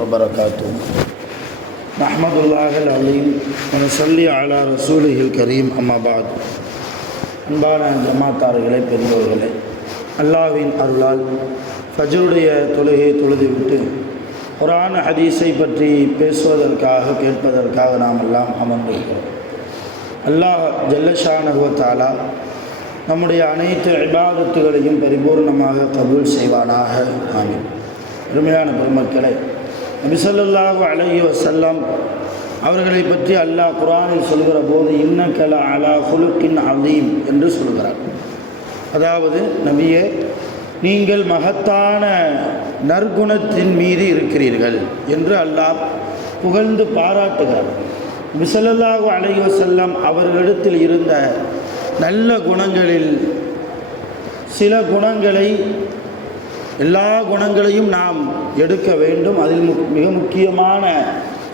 وبركاته نحمد الله العليم ونصلي على رسوله الكريم أما بعد அன்பான ஜமாத்தார்களே, பெரியோர்களே, அல்லாஹ்வின் அருளால் ஃபஜ்ருடைய தொழுகை தொழுதுவிட்டு குர்ஆன் ஹதீஸை பற்றி பேசுவதற்காக கேட்பதற்காக நாம் எல்லாம் அமர்ந்திருக்கிறோம். அல்லாஹ் ஜல்லஷானஹு வ தஆலா நம்முடைய அனைத்து இபாதத்துகளையும் பரிபூர்ணமாக கபூல் செய்வானாக. ஆமீன். அருமையான பெருமக்களே, நபி ஸல்லல்லாஹு அலைஹி வஸல்லம் அவர்களை பற்றி அல்லாஹ் குர்ஆனில் சொல்கிற போது இன்னக லஅலா குலுகின் அதீம் என்று சொல்கிறார். அதாவது, நபியே, நீங்கள் மகத்தான நற்குணத்தின் மீது இருக்கிறீர்கள் என்று அல்லாஹ் புகழ்ந்து பாராட்டுகிறார். நபி ஸல்லல்லாஹு அலைஹி வஸல்லம் அவர்களிடத்தில் இருந்த நல்ல குணங்களில் சில குணங்களை, எல்லா குணங்களையும் நாம் எடுக்க வேண்டும். அதில் மிக முக்கியமான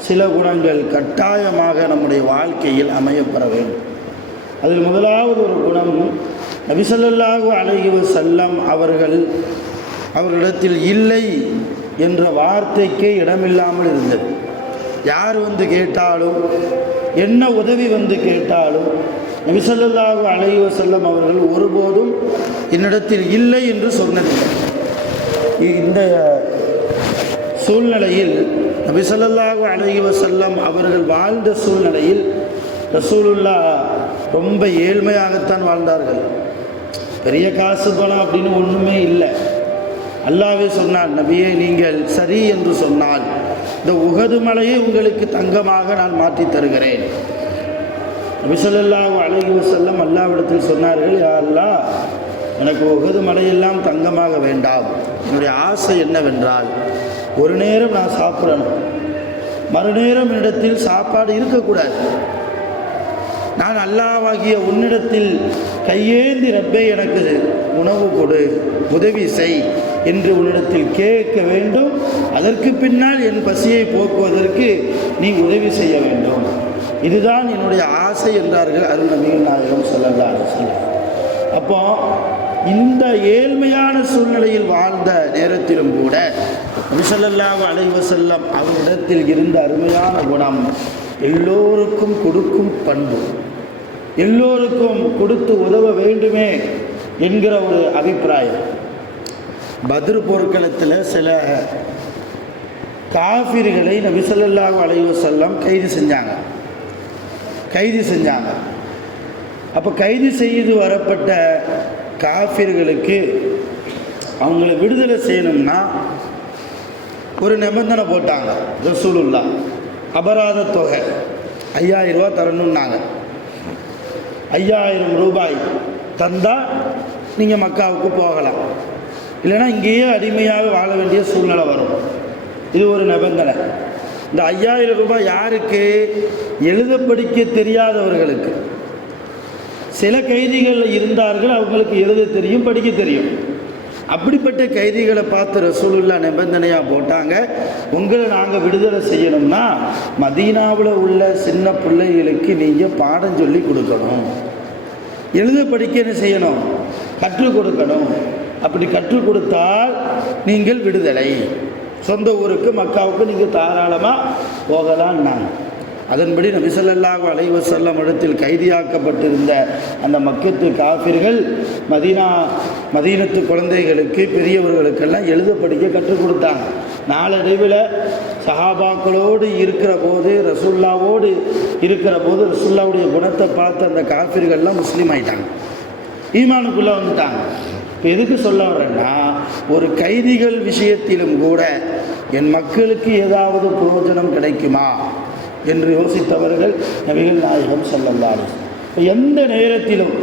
சில குணங்கள் கட்டாயமாக நம்முடைய வாழ்க்கையில் அமையப்பெற வேண்டும். அதில் முதலாவது ஒரு குணம், நபி ஸல்லல்லாஹு அலைஹி வஸல்லம் அவர்களிடத்தில் இல்லை என்ற வார்த்தைக்கே இடமில்லாமல் இருந்தது. யார் வந்து கேட்டாலும், என்ன உதவி வந்து கேட்டாலும், நபி ஸல்லல்லாஹு அலைஹி வஸல்லம் அவர்கள் ஒருபோதும் என்னிடத்தில் இல்லை என்று சொன்னதில்லை. இந்த சூழ்நிலையில் நபி ஸல்லல்லாஹு அலைஹி வஸல்லம் அவர்கள் வாழ்ந்த சூழ்நிலையில் ரசூலுல்லாஹ் ரொம்ப ஏழ்மையாகத்தான் வாழ்ந்தார்கள். பெரிய காசு பணம் அப்படின்னு ஒன்றுமே இல்லை. அல்லாஹ்வே சொன்னான், நபியே, நீங்கள் சரி என்று சொன்னால் இந்த உஹது மலையை உங்களுக்கு தங்கமாக நான் மாற்றி தருகிறேன். நபி ஸல்லல்லாஹு அலைஹி வஸல்லம் அல்லாஹ்விடத்தில் சொன்னார்கள், யா அல்லாஹ், எனக்கு உஹது மலையெல்லாம் தங்கமாக வேண்டாம். என்னுடைய ஆசை என்னவென்றால், ஒரு நேரம் நான் சாப்பிடணும், மறுநேரம் என்னிடத்தில் சாப்பாடு இருக்கக்கூடாது. நான் அல்லாஹ்வாகிய உன்னிடத்தில் கையேந்தி, ரப்பே, எனக்கு உணவு கொடு, உதவி செய் என்று உன்னிடத்தில் கேட்க வேண்டும். அதற்கு பின்னால் என் பசியை போக்குவதற்கு நீ உதவி செய்ய வேண்டும். இதுதான் என்னுடைய ஆசை என்றார்கள் அருள் நபிகள் நாயகம் ஸல்லல்லாஹு அலைஹி வஸல்லம். அப்போ இந்த ஏழ்மையான சூழ்நிலையில் வாழ்ந்த நேரத்திலும் கூட நபி ஸல்லல்லாஹு அலைஹி வஸல்லம் அவரிடத்தில் இருந்த அருமையான குணம் எல்லோருக்கும் கொடுக்கும் பண்பு, எல்லோருக்கும் கொடுத்து உதவ வேண்டுமே என்கிற ஒரு அபிப்பிராயம். பத்ர் போர்க்களத்தில் சில காஃபிர்களை நபி ஸல்லல்லாஹு அலைஹி வஸல்லம் கைது செஞ்சாங்க. அப்போ கைது செய்து வரப்பட்ட காஃபிர்களுக்கு அவங்கள விடுதலை செய்யணும்னா ஒரு நிபந்தனை போட்டாங்க. ரசூலுல்லாஹ் அபராத தொகை 5000 ரூபா தரணுன்னாங்க. 5000 ரூபாய் தந்தால் நீங்கள் மக்காவுக்கு போகலாம், இல்லைன்னா இங்கேயே அடிமையாக வாழ வேண்டிய சூழ்நிலை வரும். இது ஒரு நிபந்தனை. இந்த 5000 ரூபாய் யாருக்கு? எழுத படிக்க தெரியாதவர்களுக்கு. சில கைதிகள் இருந்தார்கள், அவங்களுக்கு எழுத தெரியும், படிக்க தெரியும். அப்படிப்பட்ட கைதிகளை பார்த்து ரசூலுல்லாஹ் நிபந்தனையாக போட்டாங்க, உங்களை நாங்கள் விடுதலை செய்யணும்னா மதீனாவில் உள்ள சின்ன பிள்ளைகளுக்கு நீங்கள் பாடம் சொல்லி கொடுக்கணும், எழுத படிக்க என்ன செய்யணும், கற்றுக் கொடுக்கணும். அப்படி கற்றுக் கொடுத்தால் நீங்கள் விடுதலை, சொந்த ஊருக்கு மக்காவுக்கு நீங்கள் தாராளமாக போகலான்னாங்க. அதன்படி நபி ஸல்லல்லாஹு அலைஹி வஸல்லம் இடத்தில் கைதியாக்கப்பட்டிருந்த அந்த மக்கத்து காஃபிர்கள் மதீனத்து குழந்தைகளுக்கு, பெரியவர்களுக்கெல்லாம் எழுத படிக்க கற்றுக் கொடுத்தாங்க. நாளடைவில் சஹாபாக்களோடு இருக்கிற போது, ரசூல்லாவோடு இருக்கிற போது, ரசூல்லாவுடைய குணத்தை பார்த்து அந்த காஃபிர்கள்லாம் முஸ்லீம் ஆயிட்டாங்க, ஈமானுக்குள்ளே வந்துட்டாங்க. இப்போ எதுக்கு சொல்ல வர்றேன்னா, ஒரு கைதிகள் விஷயத்திலும் கூட என் மக்களுக்கு ஏதாவது பிரயோஜனம் கிடைக்குமா என்று யோசித்தவர்கள் நபிகள் நாயகம் ஸல்லல்லாஹு அலைஹி வஸல்லம். இப்போ எந்த நேரத்திலும்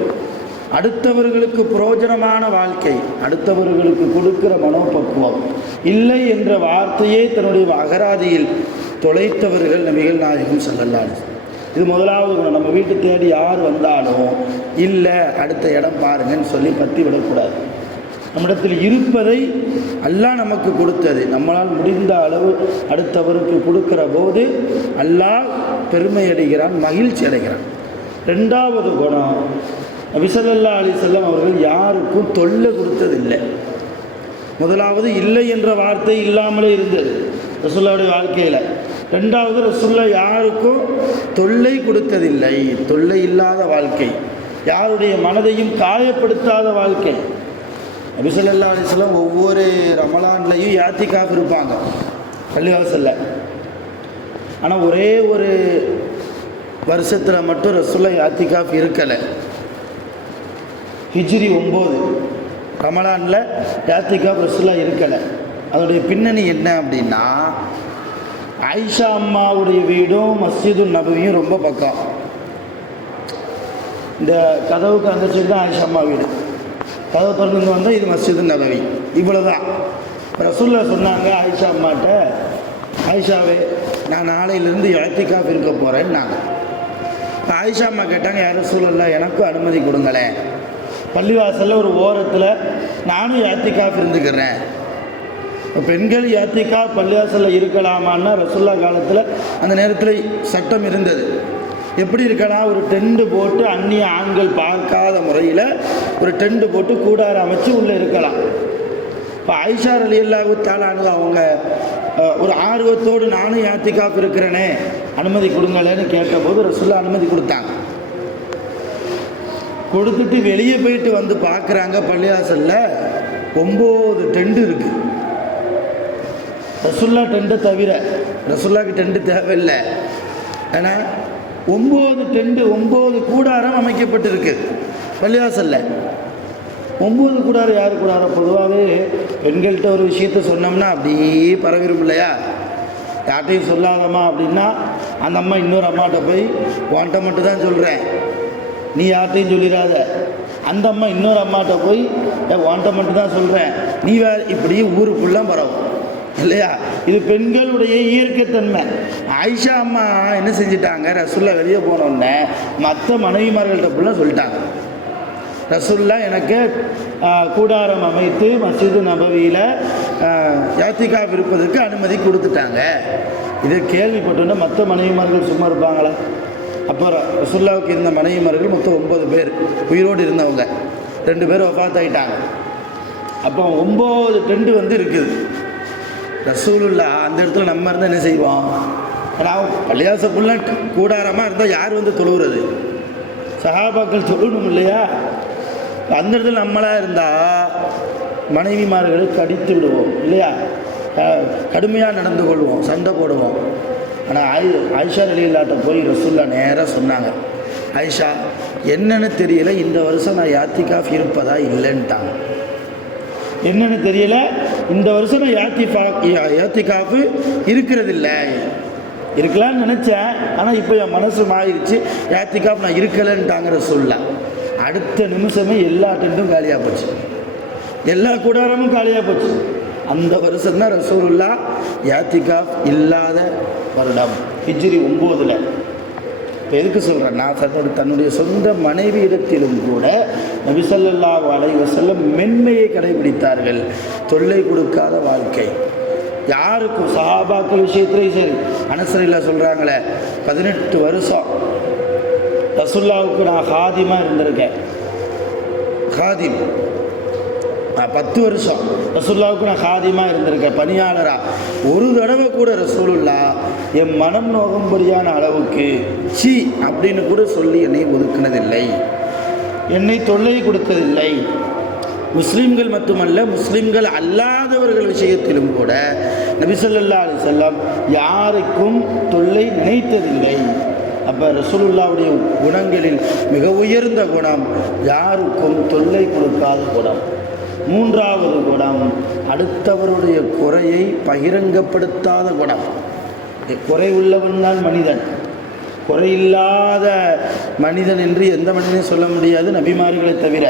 அடுத்தவர்களுக்கு பிரயோஜனமான வாழ்க்கை, அடுத்தவர்களுக்கு கொடுக்கிற மனோபக்குவம் இல்லை என்ற வார்த்தையே தன்னுடைய அகராதியில் தொலைத்தவர்கள் நபிகள் நாயகம் ஸல்லல்லாஹு அலைஹி வஸல்லம். இது முதலாவது குணம். நம்ம வீட்டு தேடி யார் வந்தாலும் இல்லை அடுத்த இடம் பாருங்கன்னு சொல்லி பற்றி விடக்கூடாது. நம்மிடத்தில் இருப்பதை அல்லாஹ் நமக்கு கொடுத்தது நம்மளால் முடிந்த அளவு அடுத்தவருக்கு கொடுக்கிற போது அல்லாஹ் பெருமை அடைகிறான், மகிழ்ச்சி அடைகிறான். ரெண்டாவது குணம், நபி ஸல்லல்லாஹு அலைஹி வஸல்லம் அவர்கள் யாருக்கும் தொல்லை கொடுத்ததில்லை. முதலாவது இல்லை என்ற வார்த்தை இல்லாமலே இருந்தது ரசூலுல்லாஹ்வுடைய வாழ்க்கையில். ரெண்டாவது ரசூலுல்லா யாருக்கும் தொல்லை கொடுத்ததில்லை. தொல்லை இல்லாத வாழ்க்கை, யாருடைய மனதையும் காயப்படுத்தாத வாழ்க்கை. நபி ஸல்லல்லாஹு அலைஹி வஸல்லம் ஒவ்வொரு ரமலான்லையும் யாத்திகாஃப் இருப்பாங்க பள்ளிவாசல்ல. ஆனால் ஒரே ஒரு வருஷத்தில் மட்டும் ரசூலுல்லா யாத்திகாஃப் இருக்கலை. ஹிஜ்ரி 9 ரமலானில் யாத்திகாஃப் ரசூலுல்லா இருக்கலை. அதோடைய பின்னணி என்ன அப்படின்னா, ஆயிஷா அம்மாவுடைய வீடும் மஸ்ஜிது நபவியும் ரொம்ப பக்கம். இந்த கதவுக்கு அந்த சைடு தான் ஆயிஷா அம்மா வீடு. கதவு திறந்து வந்தால் இது மஸ்ஜிது நபவி. இவ்வளோ தான். ரசூலுல்லா சொன்னாங்க ஆயிஷா அம்மாட்ட, ஆயிஷாவே நான் நாளையிலேருந்து இஅ்திகாஃப் இருக்க போகிறேன்னாங்க. ஆயிஷா அம்மா கேட்டாங்க, யார் ரசூலுல்லாஹ் எனக்கும் அனுமதி கொடுங்களேன், பள்ளிவாசலில் ஒரு ஓரத்தில் நானும் இஅ்திகாஃப் இருந்துக்கிறேன். பெண்கள் இஅ்திகாஃப் பள்ளிவாசலில் இருக்கலாமான்னா ரசூலுல்லாஹ் காலத்தில் அந்த நேரத்தில் சட்டம் இருந்தது. எப்படி இருக்கலாம், ஒரு டென்ட் போட்டு அந்நிய ஆண்கள் பார்க்காத முறையில் ஒரு டென்ட் போட்டு கூடாரம் அமைச்சு உள்ளே இருக்கலாம். இப்போ ஆயிஷா ரலியல்லாஹு தஆலா அன்ஹா அவங்க ஒரு ஆர்வத்தோடு நானும் இஅ்திகாஃப் இருக்கிறேனே அனுமதி கொடுங்களேன்னு கேட்டபோது ரசூலுல்லாஹ் அனுமதி கொடுத்தாங்க. கொடுத்துட்டு வெளியே போயிட்டு வந்து பார்க்குறாங்க, பள்ளிவாசலில் 9 டென்ட் இருக்குது. ரசூலுல்லா டென்ட்டை தவிர, ரசூலுல்லாஹ்க்கு டென்ட்டு தேவையில்லை. ஏன்னா 9 டென்ட் 9 கூடாரம் அமைக்கப்பட்டிருக்கு பள்ளிவாசலில். 9 கூடாரம் யார் கூடாரம்? பொதுவாகவே பெண்கள்கிட்ட ஒரு விஷயத்த சொன்னோம்னா அப்படியே பரவிடும் இல்லையா? யார்ட்டையும் சொல்லாதம்மா அப்படின்னா அந்த அம்மா இன்னொரு அம்மாட்ட போய் வாண்ட மட்டும் தான் சொல்கிறேன், நீ யார்ட்டையும் சொல்லிடாத. அந்த அம்மா இன்னொரு அம்மாட்ட போய் வாண்ட மட்டும் தான் சொல்கிறேன், நீ வேறு, இப்படி ஊருக்குள்ளே பரவும் இல்லையா? இது பெண்களுடைய இயற்கைத்தன்மை. ஆயிஷா அம்மா என்ன செஞ்சிட்டாங்க, ரசூலுல்லாஹ் வெளியே போனோடனே மற்ற மனைவிமார்கள்ட்ட ஃபுல்லாக சொல்லிட்டாங்க, ரசூலுல்லாஹ் எனக்கு கூடாரம் அமைத்து மஸ்ஜிது நபவியில் இஅ்திகாஃப் இருப்பதற்கு அனுமதி கொடுத்துட்டாங்க. இதை கேள்விப்பட்டோன்னே மற்ற மனைவிமார்கள் சும்மா இருப்பாங்களா? அப்போ ரசூலுல்லாஹ்வுக்கு இருந்த மனைவிமார்கள் மொத்தம் 9 பேர் உயிரோடு இருந்தவங்க, 2 பேர் வஃபாத் ஆகிட்டாங்க. அப்போ 9 டென்ட் வந்து இருக்குது. ரசூலுல்லாஹ் அந்த இடத்துல நம்ம இருந்தால் என்ன செய்வோம்? ஆனால் பள்ளிவாசலுக்குள்ள கூடாரமாக இருந்தால் யார் வந்து தொழுகிறது? சஹாபாக்கள் தொழணும் இல்லையா? அந்த இடத்துல நம்மளாக இருந்தால் மனைவிமார்களை கடித்து விடுவோம் இல்லையா? கடுமையாக நடந்து கொள்வோம், சண்டை போடுவோம். ஆனால் ஆயிஷா ரலியல்லாஹு போய் ரசூலுல்லாஹ் நேராக சொன்னாங்க, ஆயிஷா என்னன்னு தெரியல, இந்த வருஷம் நான் இஅ்திகாஃப் இருப்பதா இல்லைன்ட்டாங்க. என்னன்னு தெரியல, இந்த வருஷம் நான் இஅ்திகாஃப் இருக்கிறதில்லை. இருக்கலான்னு நினச்சேன், ஆனால் இப்போ என் மனசு மாறிடுச்சு, இஅ்திகாஃப் நான் இருக்கலைன்ட்டாங்க ரசூலுல்லாஹ். அடுத்த நிமிஷமே எல்லா டென்ட்டும் காலியாக போச்சு, எல்லா கூடாரமும் காலியாக போச்சு. அந்த வருஷம் தான் ரசூலுல்லாஹ் இஅ்திகாஃப் இல்லாத வருடம், ஹிஜ்ரி 9. இப்போ எதுக்கு சொல்கிறேன், நான் தன்னுடைய சொந்த மனைவி இடத்திலும் கூட நபி ஸல்லல்லாஹு அலைஹி வஸல்லம் மென்மையை கடைபிடித்தார்கள், தொல்லை கொடுக்காத வாழ்க்கை. யாருக்கும் சஹாபாக்கள் விஷயத்துலேயும் சரி, அனஸரில் சொல்கிறாங்களே 18 வருஷம் ரசூலுல்லாஹ்வுக்கு நான் ஹாதிமாக இருந்திருக்கேன். ஹாதிம் 10 வருஷம் ரசூலுல்லாஹ்வுக்கு நான் ஹாதிமாக இருந்திருக்கேன், பணியாளராக. ஒரு தடவை கூட ரசூலுல்லாஹ் என் மனம் நோகும்படியான அளவுக்கு சி அப்படின்னு கூட சொல்லி என்னை ஒதுக்கினதில்லை, என்னை தொல்லை கொடுத்ததில்லை. முஸ்லீம்கள் மட்டுமல்ல, முஸ்லீம்கள் அல்லாதவர்கள் விஷயத்திலும் கூட நபி ஸல்லல்லாஹு அலைஹி வஸல்லம் யாருக்கும் தொல்லை நினைத்ததில்லை. அப்போ ரசூலுல்லாஹ்வுடைய குணங்களில் மிக உயர்ந்த குணம் யாருக்கும் தொல்லை கொடுக்காத குணம். 3வது குணம், அடுத்தவருடைய குறையை பகிரங்கப்படுத்தாத குணம். குறை உள்ளவன் தான் மனிதன், குறையில்லாத மனிதன் என்று எந்த மனிதனையும் சொல்ல முடியாது, நபிமார்களை தவிர.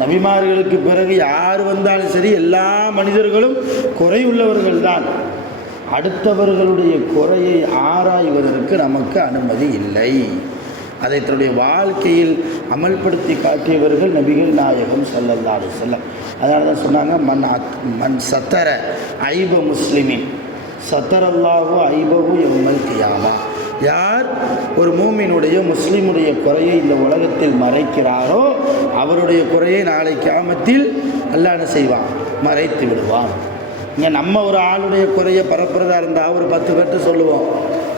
நபிமார்களுக்கு பிறகு யார் வந்தாலும் சரி, எல்லா மனிதர்களும் குறை உள்ளவர்கள் தான். அடுத்தவர்களுடைய குறையை ஆராய்வதற்கு நமக்கு அனுமதி இல்லை. அதை தன்னுடைய வாழ்க்கையில் அமல்படுத்தி காட்டியவர்கள் நபிகள் நாயகம் ஸல்லல்லாஹு அலைஹி வஸல்லம். அதனால தான் சொன்னாங்க, மன் சத்தர ஐப முஸ்லிமின் சத்தரல்லாஹு ஐபஹு யௌமல் கியாமா. யார் ஒரு மூமினுடைய முஸ்லிமுடைய குறையை இந்த உலகத்தில் மறைக்கிறாரோ அவருடைய குறையை நாளை கியாமத்தில் அல்லாஹ் என்ன செய்வான்? மறைத்து விடுவான். இங்கே நம்ம ஒரு ஆளுடைய குறையை பரப்புறதா இருந்தால் ஒரு 10 பேர்கிட்ட சொல்லுவோம்,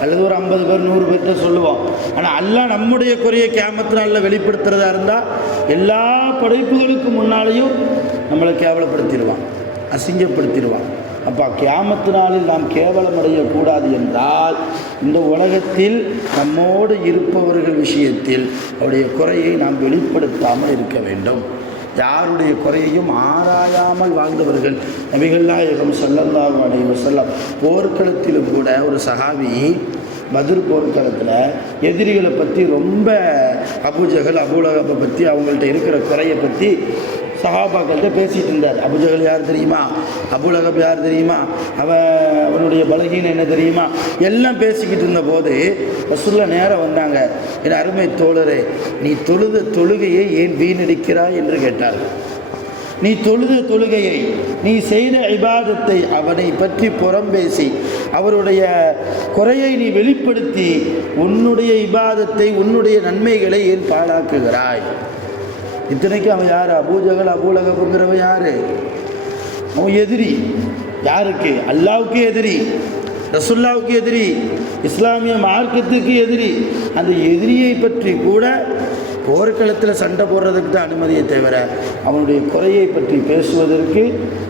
அல்லது ஒரு 50 பேர் 100 பேர்கிட்ட சொல்லுவோம். ஆனால் அல்லாஹ் நம்முடைய குறையை கியாமத்து நாளில் வெளிப்படுத்துறதா இருந்தால் எல்லா படைப்புகளுக்கு முன்னாலேயும் நம்மளை கேவலப்படுத்திடுவான், அசிங்கப்படுத்திடுவான். அப்போ கியாமத்து நாளில் நாம் கேவலமடையக்கூடாது என்றால் இந்த உலகத்தில் நம்மோடு இருப்பவர்கள் விஷயத்தில் அவருடைய குறையை நாம் வெளிப்படுத்தாமல் இருக்க வேண்டும். யாருடைய குறையையும் ஆராயாமல் வாழ்ந்தவர்கள் நபிகள் நாயகம் ஸல்லல்லாஹு அலைஹி வஸல்லம். போர்க்களத்திலும் கூட ஒரு சஹாபி பத்ர் போர்க்களத்தில் எதிரிகளை பற்றி ரொம்ப அபூஜஹல் அபூலஹபை பற்றி அவங்கள்ட்ட இருக்கிற குறையை பற்றி சஹாபாக்கள்கிட்ட பேசிகிட்டு இருந்தார். அபூஜஹல் யார் தெரியுமா, அபூலஹப் யார் தெரியுமா, அவனுடைய பலகீனம் என்ன தெரியுமா, எல்லாம் பேசிக்கிட்டு இருந்த போது ரசூலுல்லாஹ் நேரம் வந்தாங்க. என் அருமை தோழரே, நீ தொழுத தொழுகையை ஏன் வீணடிக்கிறாய் என்று கேட்டார். நீ தொழுத தொழுகையை, நீ செய்த இபாதத்தை அவனை பற்றி புறம்பேசி அவருடைய குறையை நீ வெளிப்படுத்தி உன்னுடைய இபாதத்தை உன்னுடைய நன்மைகளை ஏன் பாழாக்குகிறாய்? இத்தனைக்கு அவன் யார்? அபூஜஹல் அபூலஹப்ங்கிறவன் யார்? அவன் எதிரி. யாருக்கு? அல்லாஹ்வுக்கு எதிரி, ரசூலுல்லாஹ்வுக்கு எதிரி, இஸ்லாமிய மார்க்கத்துக்கு எதிரி. அந்த எதிரியை பற்றி கூட போர்க்களத்தில் சண்டை போடுறதுக்கு தான் அனுமதியை தவிர அவனுடைய குறையை பற்றி பேசுவதற்கு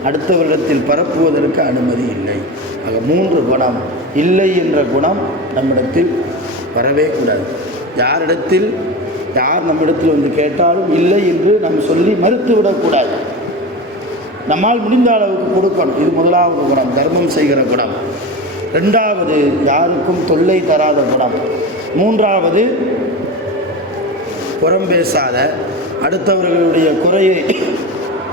அடுத்தவரிடத்தில் பரப்புவதற்கு அனுமதி இல்லை. ஆக 3 குணம் இல்லை என்ற குணம் நம்மிடத்தில் வரவே கூடாது. யார் நம்மிடத்தில் வந்து கேட்டாலும் இல்லை என்று நம்ம சொல்லி மறுத்து விடக்கூடாது. நம்மால் முடிந்த அளவுக்கு கொடுக்கணும். இது முதலாவது குணம், தர்மம் செய்கிற குணம். 2வது யாருக்கும் தொல்லை தராத குணம். 3வது புறம் பேசாத, அடுத்தவர்களுடைய குறையை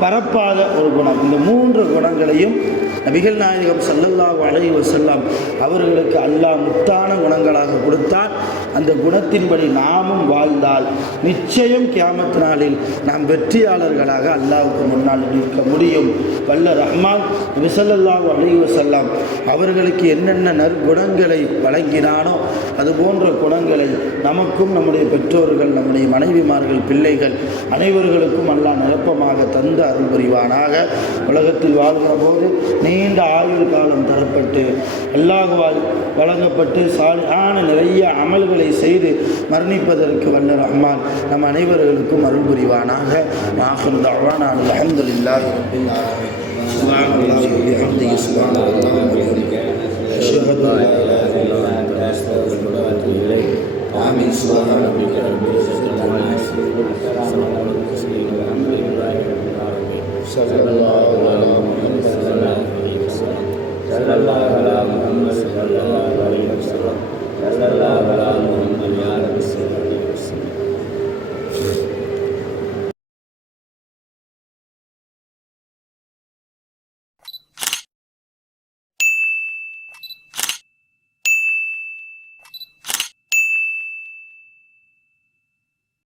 பரப்பாத ஒரு குணம். இந்த 3 குணங்களையும் நபிகள் நாயகம் ஸல்லல்லாஹு அலைஹி வஸல்லம் அவர்களுக்கு அல்லாஹ் முத்தான குணங்களாக கொடுத்தால் அந்த குணத்தின்படி நாமும் வாழ்ந்தால் நிச்சயம் கியாமத் நாளில் நாம் வெற்றியாளர்களாக அல்லாஹ்வுக்கு முன்னால் நிற்க முடியும். வல்ல ரஹ்மான் நபி ஸல்லல்லாஹு அலைஹி வஸல்லம் அவர்களுக்கு என்னென்ன நற்குணங்களை வழங்கினானோ அதுபோன்ற குணங்களை நமக்கும் நம்முடைய பெற்றோர்கள், நம்முடைய மனைவிமார்கள், பிள்ளைகள் அனைவர்களுக்கும் அல்லாஹ் நிரப்பமாக தந்து அருள் புரிவானாக. உலகத்தில் வாழ்கிற போது நீண்ட ஆயுள் காலம் தரப்பட்டு அல்லாஹ்வால் வழங்கப்பட்டு சாலிஹான நிறைய அமல்களை செய்து மரணிப்பதற்கு வல்ல ரஹ்மான் நம் அனைவர்களுக்கும் அருள் புரிவானாக. ஆகிரு தஅவானா அல்ஹம்துலில்லாஹி ரப்பில் ஆலமீன். சுப்ஹானல்லாஹி வ பிஹம்திஹி சுப்ஹானல்லாஹி வ பிஹம்திஹி அஷ்ஹது அல்லா இலாஹா இல்லல்லாஹ் வ அஸ்தக்ஃபிருக வ அத்தூபு இலைஹ். ஆமீன். சுப்ஹான ரப்பிக ரப்பில் இஸ்ஸத்தி அம்மா யசிஃபூன். ஸல்லல்லாஹு அலைஹி வஸல்லம்.